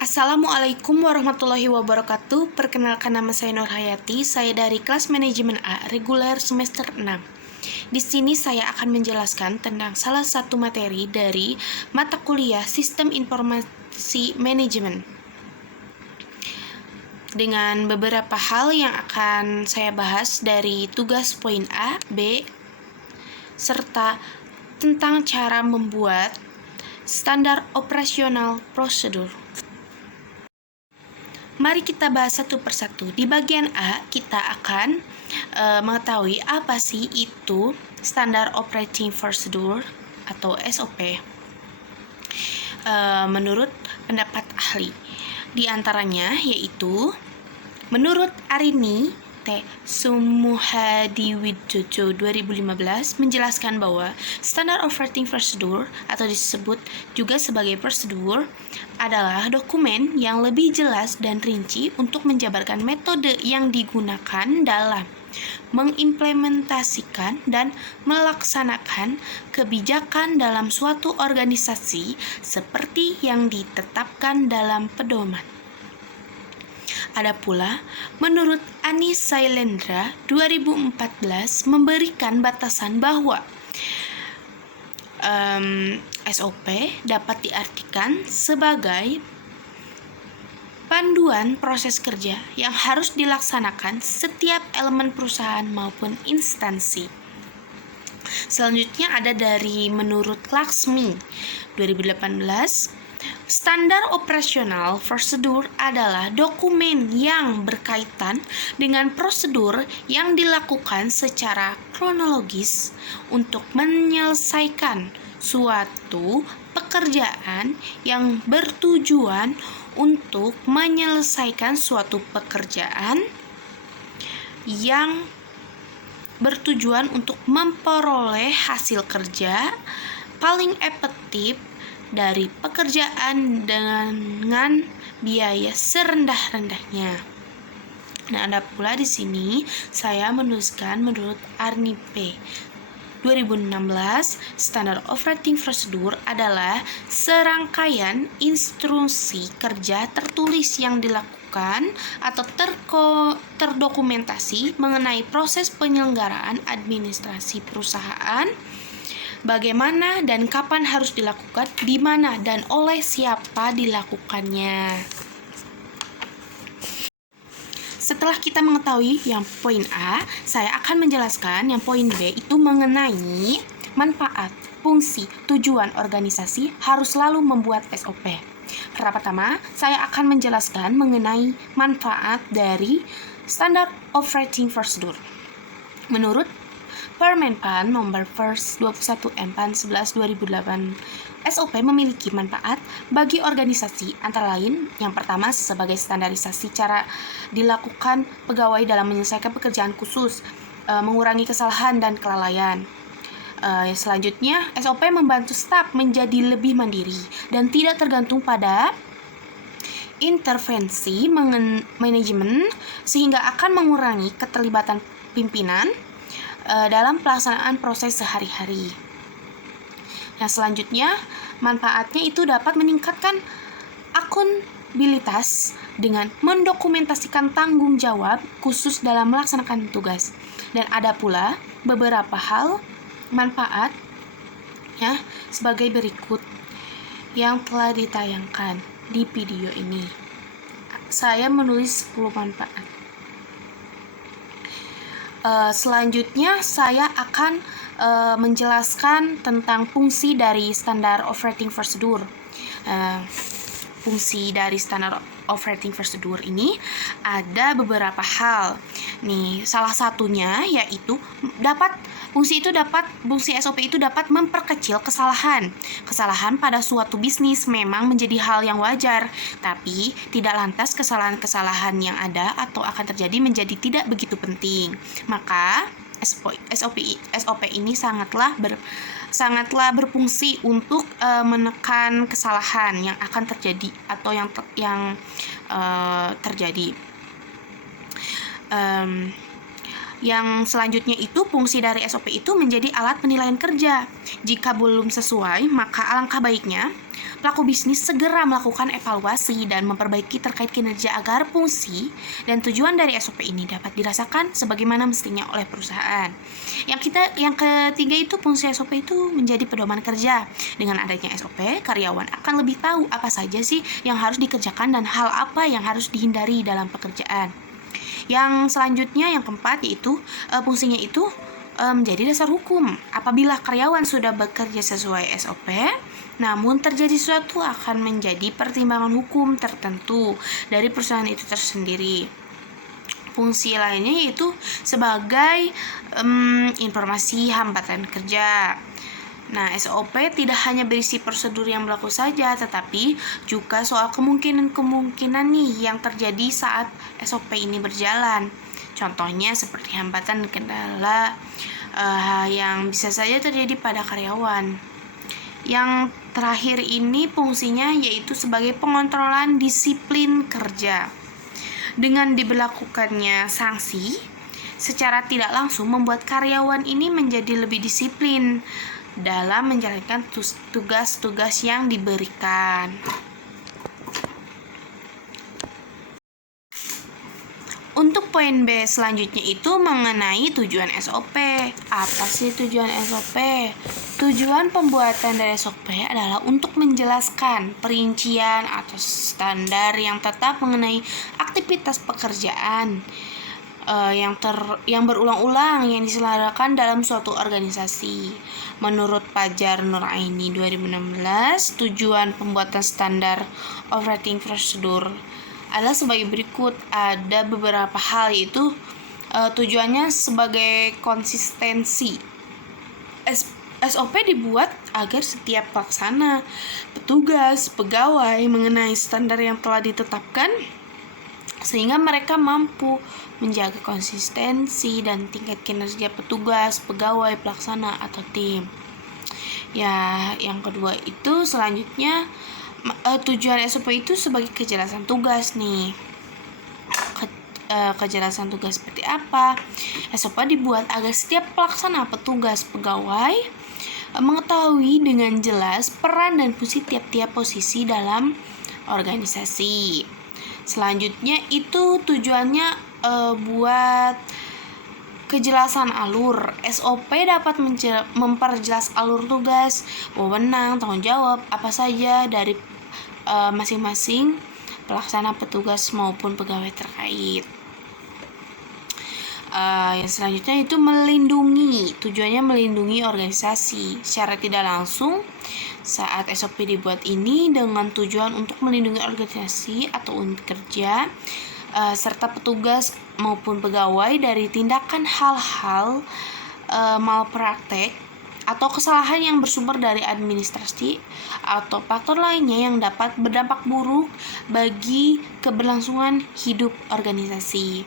Assalamualaikum warahmatullahi wabarakatuh. Perkenalkan, nama saya Nur Hayati. Saya dari kelas manajemen A reguler semester 6. Di sini saya akan menjelaskan tentang salah satu materi dari mata kuliah Sistem Informasi Manajemen, dengan beberapa hal yang akan saya bahas dari tugas poin A, B, serta tentang cara membuat standar operasional prosedur. Mari kita bahas satu persatu. Di bagian A, kita akan mengetahui apa sih itu Standard Operating Procedure atau SOP. Menurut pendapat ahli, di antaranya yaitu menurut Arini T. Sumuhadiwijojo 2015 menjelaskan bahwa Standard Operating Procedure atau disebut juga sebagai prosedur adalah dokumen yang lebih jelas dan rinci untuk menjabarkan metode yang digunakan dalam mengimplementasikan dan melaksanakan kebijakan dalam suatu organisasi seperti yang ditetapkan dalam pedoman. Ada pula, menurut Ani Sailendra 2014 memberikan batasan bahwa SOP dapat diartikan sebagai panduan proses kerja yang harus dilaksanakan setiap elemen perusahaan maupun instansi. Selanjutnya ada dari menurut Laksmi 2018, Standar operasional prosedur adalah dokumen yang berkaitan dengan prosedur yang dilakukan secara kronologis untuk menyelesaikan suatu pekerjaan yang bertujuan untuk menyelesaikan suatu pekerjaan yang bertujuan untuk memperoleh hasil kerja paling efektif dari pekerjaan dengan biaya serendah-rendahnya. Nah, ada pula di sini saya menuliskan menurut Arni P. 2016, Standard Operating Procedure adalah serangkaian instruksi kerja tertulis yang dilakukan atau terdokumentasi mengenai proses penyelenggaraan administrasi perusahaan, bagaimana dan kapan harus dilakukan, di mana dan oleh siapa dilakukannya. Setelah kita mengetahui yang poin A, saya akan menjelaskan yang poin B itu mengenai manfaat, fungsi, tujuan organisasi harus selalu membuat SOP. Pertama, saya akan menjelaskan mengenai manfaat dari Standard Operating Procedure. Menurut Permenpan nomor 21/11/2008, SOP memiliki manfaat bagi organisasi antara lain yang pertama sebagai standarisasi cara dilakukan pegawai dalam menyelesaikan pekerjaan khusus, mengurangi kesalahan dan kelalaian. Selanjutnya, SOP membantu staf menjadi lebih mandiri dan tidak tergantung pada intervensi manajemen sehingga akan mengurangi keterlibatan pimpinan dalam pelaksanaan proses sehari-hari. Nah, selanjutnya manfaatnya itu dapat meningkatkan akuntabilitas dengan mendokumentasikan tanggung jawab khusus dalam melaksanakan tugas. Dan ada pula beberapa hal manfaat ya sebagai berikut yang telah ditayangkan di video ini. Saya menulis 10 manfaat. Selanjutnya saya akan menjelaskan tentang fungsi dari Standard Operating Procedure. Fungsi dari Standard Operating Procedure ini ada beberapa hal. Nih, salah satunya yaitu fungsi SOP itu dapat memperkecil kesalahan. Kesalahan pada suatu bisnis memang menjadi hal yang wajar, tapi tidak lantas kesalahan-kesalahan yang ada atau akan terjadi menjadi tidak begitu penting. Maka SOP ini sangatlah berfungsi untuk menekan kesalahan yang akan terjadi atau yang terjadi. Yang selanjutnya itu fungsi dari SOP itu menjadi alat penilaian kerja. Jika belum sesuai, maka alangkah baiknya pelaku bisnis segera melakukan evaluasi dan memperbaiki terkait kinerja agar fungsi dan tujuan dari SOP ini dapat dirasakan sebagaimana mestinya oleh perusahaan. Yang ketiga itu fungsi SOP itu menjadi pedoman kerja. Dengan adanya SOP, karyawan akan lebih tahu apa saja sih yang harus dikerjakan dan hal apa yang harus dihindari dalam pekerjaan. Yang selanjutnya, yang keempat, yaitu fungsinya itu menjadi dasar hukum. Apabila karyawan sudah bekerja sesuai SOP, namun terjadi sesuatu akan menjadi pertimbangan hukum tertentu dari perusahaan itu tersendiri. Fungsi lainnya yaitu sebagai informasi hambatan kerja. Nah, SOP tidak hanya berisi prosedur yang berlaku saja, tetapi juga soal kemungkinan nih yang terjadi saat SOP ini berjalan. Contohnya seperti hambatan dan kendala yang bisa saja terjadi pada karyawan. Yang terakhir ini fungsinya yaitu sebagai pengontrolan disiplin kerja. Dengan diberlakukannya sanksi, secara tidak langsung membuat karyawan ini menjadi lebih disiplin dalam menjalankan tugas-tugas yang diberikan. Untuk poin B selanjutnya itu mengenai tujuan SOP. Apa sih tujuan SOP? Tujuan pembuatan dari SOP adalah untuk menjelaskan perincian atau standar yang tetap mengenai aktivitas pekerjaan yang berulang-ulang yang diselenggarakan dalam suatu organisasi. Menurut Fajar Nuraini 2016, tujuan pembuatan standar operating procedure adalah sebagai berikut. Ada beberapa hal, yaitu tujuannya sebagai konsistensi. SOP dibuat agar setiap pelaksana, petugas, pegawai mengenai standar yang telah ditetapkan sehingga mereka mampu menjaga konsistensi dan tingkat kinerja petugas, pegawai, pelaksana, atau tim. Ya, yang kedua itu selanjutnya tujuan SOP itu sebagai kejelasan tugas nih. Kejelasan tugas seperti apa? SOP dibuat agar setiap pelaksana, petugas, pegawai mengetahui dengan jelas peran dan fungsi tiap-tiap posisi dalam organisasi. Selanjutnya itu tujuannya buat kejelasan alur. SOP dapat memperjelas alur tugas, wewenang, tanggung jawab apa saja dari masing-masing pelaksana, petugas maupun pegawai terkait. Yang selanjutnya itu melindungi. Tujuannya melindungi organisasi secara tidak langsung saat SOP dibuat ini dengan tujuan untuk melindungi organisasi atau unit kerja serta petugas maupun pegawai dari tindakan hal-hal malpraktek atau kesalahan yang bersumber dari administrasi atau faktor lainnya yang dapat berdampak buruk bagi keberlangsungan hidup organisasi.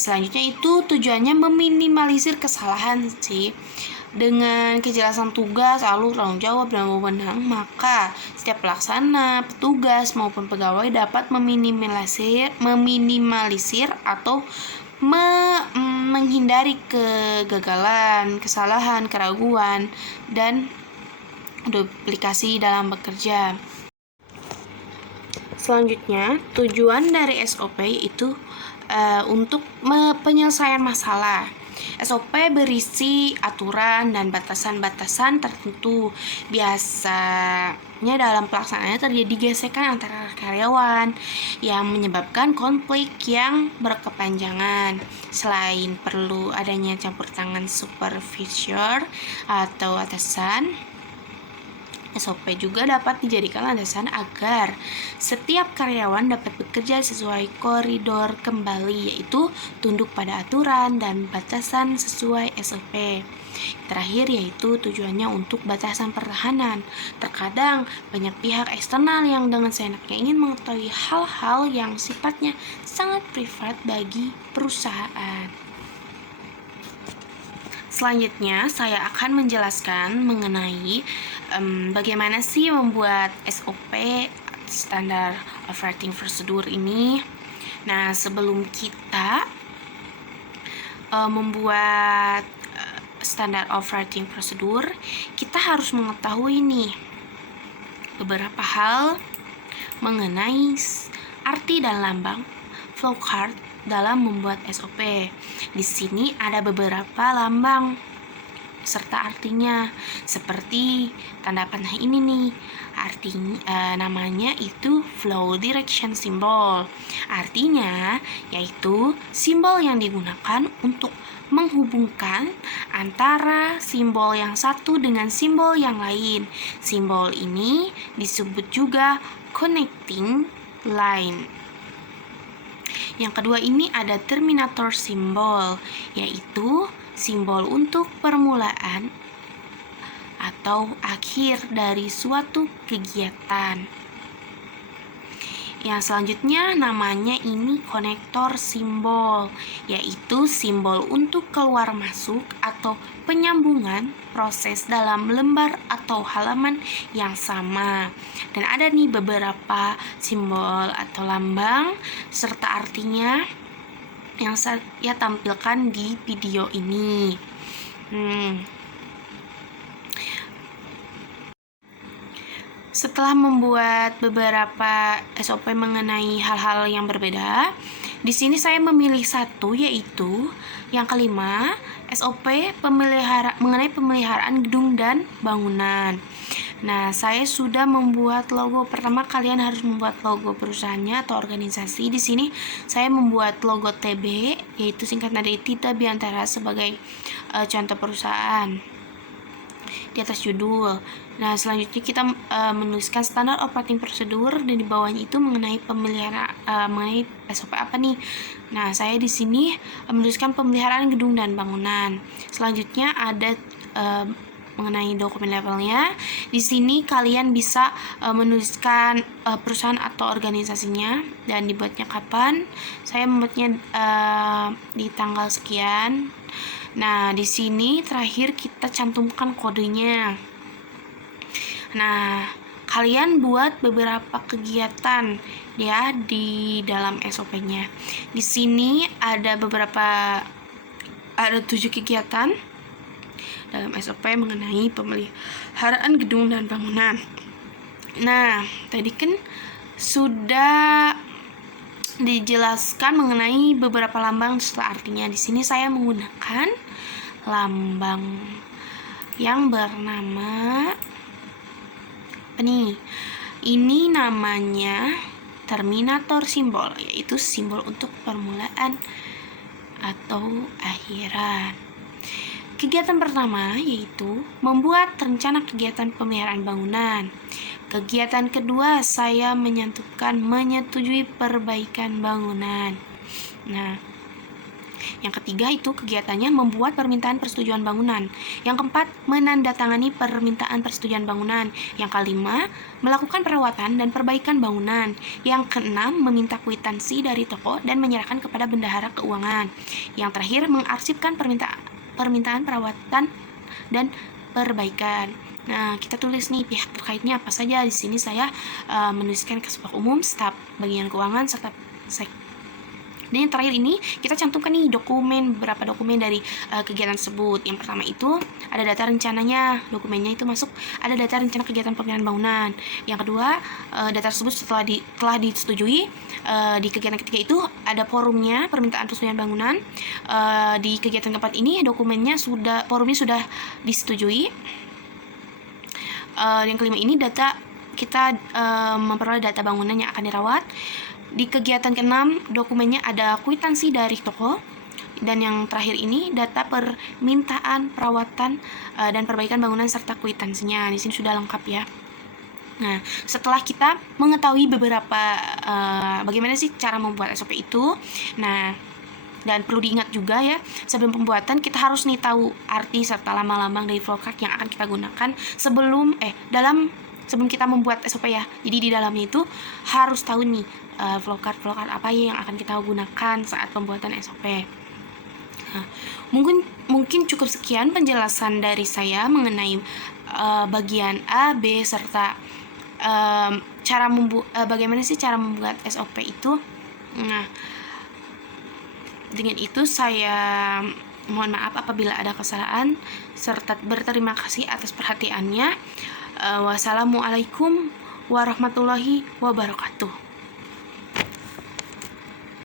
Selanjutnya itu tujuannya meminimalisir kesalahan sih. Dengan kejelasan tugas, alur, tanggung jawab, dan wewenang, maka setiap pelaksana, petugas maupun pegawai dapat meminimalisir atau menghindari kegagalan, kesalahan, keraguan, dan duplikasi dalam bekerja. Selanjutnya, tujuan dari SOP itu untuk penyelesaian masalah. SOP berisi aturan dan batasan-batasan tertentu. Biasanya dalam pelaksanaannya terjadi gesekan antara karyawan yang menyebabkan konflik yang berkepanjangan. Selain perlu adanya campur tangan supervisor atau atasan, SOP juga dapat dijadikan landasan agar setiap karyawan dapat bekerja sesuai koridor kembali, yaitu tunduk pada aturan dan batasan sesuai SOP. Terakhir yaitu tujuannya untuk batasan pertahanan. Terkadang banyak pihak eksternal yang dengan seenaknya ingin mengetahui hal-hal yang sifatnya sangat privat bagi perusahaan. Selanjutnya saya akan menjelaskan mengenai bagaimana sih membuat SOP, standar operating procedure ini. Nah, sebelum kita membuat standar operating procedure, kita harus mengetahui nih beberapa hal mengenai arti dan lambang flowchart dalam membuat SOP. Di sini ada beberapa lambang serta artinya, seperti tanda panah ini nih. Artinya namanya itu flow direction symbol. Artinya yaitu simbol yang digunakan untuk menghubungkan antara simbol yang satu dengan simbol yang lain. Simbol ini disebut juga connecting line. Yang kedua ini ada terminator symbol, yaitu simbol untuk permulaan atau akhir dari suatu kegiatan. Yang selanjutnya namanya ini konektor simbol, yaitu simbol untuk keluar masuk atau penyambungan proses dalam lembar atau halaman yang sama. Dan ada nih beberapa simbol atau lambang serta artinya yang saya tampilkan di video ini. Setelah membuat beberapa SOP mengenai hal-hal yang berbeda, di sini saya memilih satu, yaitu yang kelima, SOP mengenai pemeliharaan gedung dan bangunan. Nah, saya sudah membuat logo. Pertama, kalian harus membuat logo perusahaannya atau organisasi. Di sini saya membuat logo TB, yaitu singkatan dari Tita Biantara sebagai contoh perusahaan di atas judul. Nah, selanjutnya kita menuliskan standar operating procedure, dan di bawahnya itu mengenai mengenai SOP apa nih. Nah, saya di sini menuliskan pemeliharaan gedung dan bangunan. Selanjutnya ada mengenai dokumen levelnya. Di sini kalian bisa menuliskan perusahaan atau organisasinya dan dibuatnya kapan. Saya membuatnya di tanggal sekian. Nah, di sini terakhir kita cantumkan kodenya. Nah, kalian buat beberapa kegiatan ya di dalam SOP-nya. Di sini ada 7 kegiatan dalam SOP mengenai pemeliharaan gedung dan bangunan. Nah, tadi kan sudah dijelaskan mengenai beberapa lambang serta artinya. Di sini saya menggunakan lambang yang bernama apa nih? Ini namanya terminator simbol, yaitu simbol untuk permulaan atau akhiran. Kegiatan pertama yaitu membuat rencana kegiatan pemeliharaan bangunan. Kegiatan kedua, saya menyetujui perbaikan bangunan. Nah, yang ketiga itu kegiatannya membuat permintaan persetujuan bangunan. Yang keempat, menandatangani permintaan persetujuan bangunan. Yang kelima, melakukan perawatan dan perbaikan bangunan. Yang keenam, meminta kwitansi dari toko dan menyerahkan kepada bendahara keuangan. Yang terakhir, mengarsipkan permintaan perawatan dan perbaikan. Nah, kita tulis nih pihak terkaitnya apa saja. Di sini saya menuliskan Kasbag Umum, staf bagian keuangan, serta Dan yang terakhir ini kita cantumkan nih beberapa dokumen dari kegiatan tersebut. Yang pertama itu ada data rencananya, dokumennya itu masuk ada data rencana kegiatan pemeliharaan bangunan. Yang kedua, data tersebut telah disetujui. Di kegiatan ketiga itu ada forumnya, permintaan persetujuan bangunan. Di kegiatan keempat ini forumnya sudah disetujui. Yang kelima ini kita memperoleh data bangunan yang akan dirawat. Di kegiatan keenam, dokumennya ada kwitansi dari toko. Dan yang terakhir ini data permintaan perawatan dan perbaikan bangunan serta kwitansinya. Di sini sudah lengkap ya. Nah, setelah kita mengetahui beberapa bagaimana sih cara membuat SOP itu. Nah, dan perlu diingat juga ya, sebelum pembuatan kita harus nih tahu arti serta lambang-lambang dari flowchart yang akan kita gunakan sebelum kita membuat SOP ya. Jadi di dalamnya itu harus tahu nih flowchart apa yang akan kita gunakan saat pembuatan SOP. Nah, mungkin cukup sekian penjelasan dari saya mengenai bagian A, B serta bagaimana sih cara membuat SOP itu. Nah, dengan itu saya mohon maaf apabila ada kesalahan serta berterima kasih atas perhatiannya. Wassalamualaikum warahmatullahi wabarakatuh.